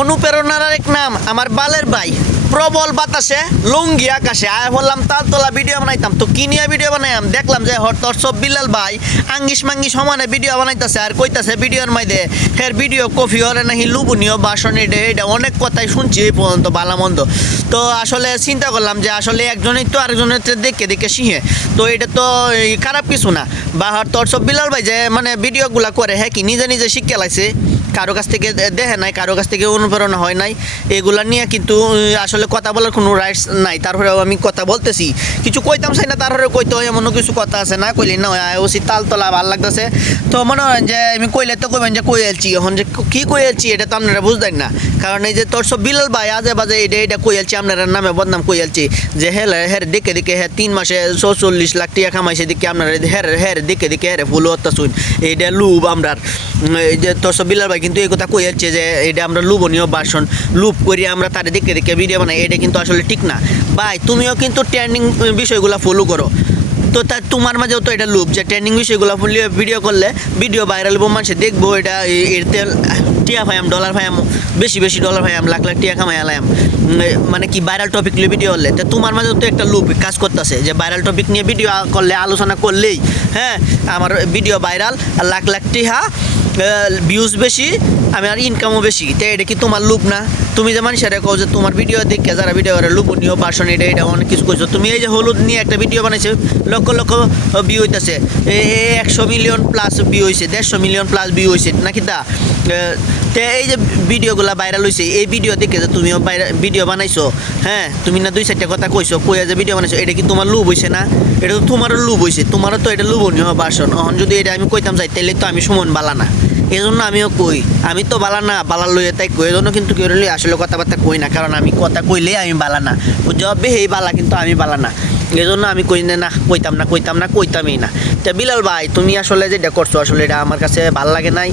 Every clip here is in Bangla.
অনুপ্রেরণার এক নাম আমার বালের ভাই। প্রবল বাতাসে, লুঙ্গি আকাশে। আয় বললাম তালতলা ভিডিও বানাইতাম। তো কি নিয়ে ভিডিও বানাইতাম দেখলাম যে হরতর সব বিলাল ভাই আঙ্গিস মাঙ্গিস সমানে ভিডিও বানাইতেছে আর কইতাছে ভিডিওর মাইদে হের ভিডিও কফি হরে নাহি লুবনীয় বাসন এটা এটা অনেক কথাই শুনছি এই পর্যন্ত বালামন্দ। তো আসলে চিন্তা করলাম যে আসলে একজনই তো আরেকজনের দেখে দেখে শিখে তো এটা তো খারাপ কিছু না। বা হরতর সব বিলাল ভাই যে মানে ভিডিওগুলা করে হ্যাঁ কি? নিজে নিজে শিখে লাইছে। কারও কাছ থেকে দেখে নাই, কারও কাছ থেকে অনুপ্রেরণা হয় নাই। এগুলা নিয়ে কিন্তু আসলে কথা বলার কোনো রাইটস নাই। তারপরেও আমি কথা বলতেছি। কিছু কইতাম চাই না তারপরে কইতে হয়, এমনও কিছু কথা আছে না, কইলি না ওসি তালতলা ভালো লাগতেছে। তো মনে হয় যে, আমি কইলে তো কইবেন যে কই এলছি এখন যে কি কই এলছি এটা তো আপনারা বুঝতেন না। কারণ এই যে তোর সব বিলাল ভাই আজে বাজে এটা এটা কই এলছি আপনার নামে বদনাম কই এলছি যে হেলে, হের দেখে দেখে হ্যাঁ তিন মাসে চৌচল্লিশ লাখ টাকা কামাইছে দেখে আপনার হের হের দেখে দেখে হেরে ফুল হত্যা শুন এইটা লুব আমরার। এই যে তোর সব বিলাল ভাই কিন্তু এই কথা কই যাচ্ছে যে এটা আমরা লুবনীয় বাসন লুপ করি আমরা তার দেখে দেখে ভিডিও বানাই, এটা কিন্তু আসলে ঠিক না। ভাই, তুমিও কিন্তু ট্রেন্ডিং বিষয়গুলো ফলো করো। তো তা তোমার মাঝেও তো এটা লুপ যে ট্রেন্ডিং বিষয়গুলো ভিডিও করলে ভিডিও ভাইরাল হব মানুষে দেখব এটা, এ- এতে টিয়া ফাইম ডলার ফাইম বেশি বেশি ডলার ফাইম লাখ লাখ টিয়া কামাই আলাম। মানে কি ভাইরাল টপিক নিয়ে ভিডিও করলে? তো তোমার মাঝেও তো একটা লুপ কাজ করতেছে যে ভাইরাল টপিক নিয়ে ভিডিও করলে, আলোচনা করলেই হ্যাঁ আমার ভিডিও ভাইরাল আর লাখ লাখ টিহা ভিউজ বেশি, আমি আর ইনকামও বেশি। তো এটা কি তোমার লুপ না? তুমি যে মানুষের কো যে তোমার ভিডিও দেখে যারা ভিডিও করে লুবনীয় বাসন এটা এটা অনেক কিছু করছ তুমি এই যে হলুদ নিয়ে একটা ভিডিও বানাইছো, লক্ষ লক্ষ ভিউ হইতেছে। একশো মিলিয়ন প্লাস ভিউ হয়েছে দেড়শো মিলিয়ন প্লাস ভিউ হয়েছে নাকি তা? তে এই যে ভিডিওগুলো ভাইরাল হয়েছে এই ভিডিও দেখে যে তুমিও ভিডিও বানাইছো হ্যাঁ? তুমি না দুই চারটা কথা কইছো, কইয়া যে ভিডিও বানাইছো, এটা কি তোমার লুব হয়েছে না? এটা তো তোমারও লুব হয়েছে তোমারও তো এটা লুবনীয় বাসন এখন যদি এটা আমি কইতাম যাই তাহলে তো আমি সুমন বালা না। এই জন্য আমিও কই। আমি তো বালা না বালার লইয়ে তাই কই। এই জন্য কিন্তু কেউ রইলে আসলে কথাবার্তা কই না, কারণ আমি কথা কইলে আমি বালা না। জবে হেই বালা কিন্তু আমি বালা না। এই জন্য আমি কই না কইতাম না কইতাম না, কইতামই না। তা বিলাল ভাই, তুমি আসলে যেটা করছ, আসলে এটা আমার কাছে ভালো লাগে নাই।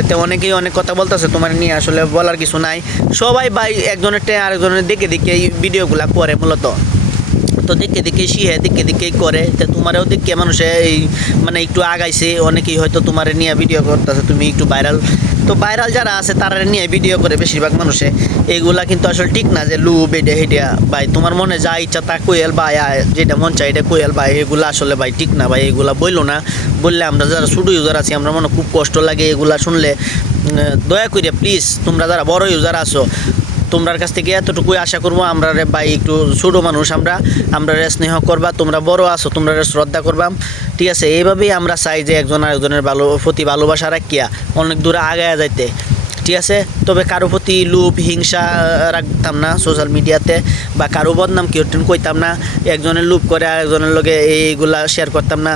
এতে অনেকেই অনেক কথা বলতেছে, তোমার নিয়ে আসলে বলার কিছু নাই। সবাই ভাই একজনের টে আরেকজনের দেখে দেখে এই ভিডিওগুলা করে মূলত। তো দেখে দেখে শিহে দেখে দেখেই করে। তো তোমারও দেখে মানুষে এই মানে একটু আগাইছে। অনেকেই হয়তো তোমার নিয়ে ভিডিও করতেছে, তুমি একটু ভাইরাল তো ভাইরাল যারা আছে তারা নিয়ে ভিডিও করে বেশিরভাগ মানুষে। এগুলা কিন্তু আসলে ঠিক না যে লু, বেডে হেডিয়া ভাই, তোমার মনে যা ইচ্ছা তা কোয়েল ভাই যেটা মন চাই এটা কোয়েল ভাই, এগুলা আসলে ভাই ঠিক না, ভাই, এগুলা বলল না। বললে আমরা যারা ছোটো ইউজার আছি, আমরা মনে খুব কষ্ট লাগে এগুলা শুনলে। দয়া করে প্লিজ তোমরা যারা বড় ইউজার আছো তোমরার কাছ থেকে এতটুকুই আশা করব আমরা ভাই একটু ছোটো মানুষ আমরা আমরা স্নেহ করবা, তোমরা বড় আছো তোমরা শ্রদ্ধা করবা। ঠিক আছে, এইভাবেই আমরা চাই যে একজন আরেকজনের ভালো, প্রতি ভালোবাসা রাখিয়া অনেক দূরে আগায় যাইতে। ঠিক আছে, তবে কারও প্রতি লোভ, হিংসা রাখতাম না সোশ্যাল মিডিয়াতে বা কারও বদনাম কেউ টেন কইতাম না, একজনের লোভ করে আরেকজনের লগে এইগুলা শেয়ার করতাম না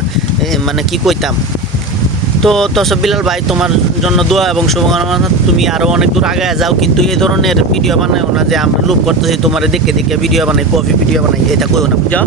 মানে কি কইতাম? তো তসব বিলাল ভাই, তোমার জন্য দোয়া এবং শুভকামনা। তুমি আরও অনেক দূর আগে যাও, কিন্তু এই ধরনের ভিডিও বানাও না যে আমরা লোভ করতেছি, তোমার দেখে দেখে ভিডিও বানাই, কফি ভিডিও বানাই, এটা কইও না বুঝাও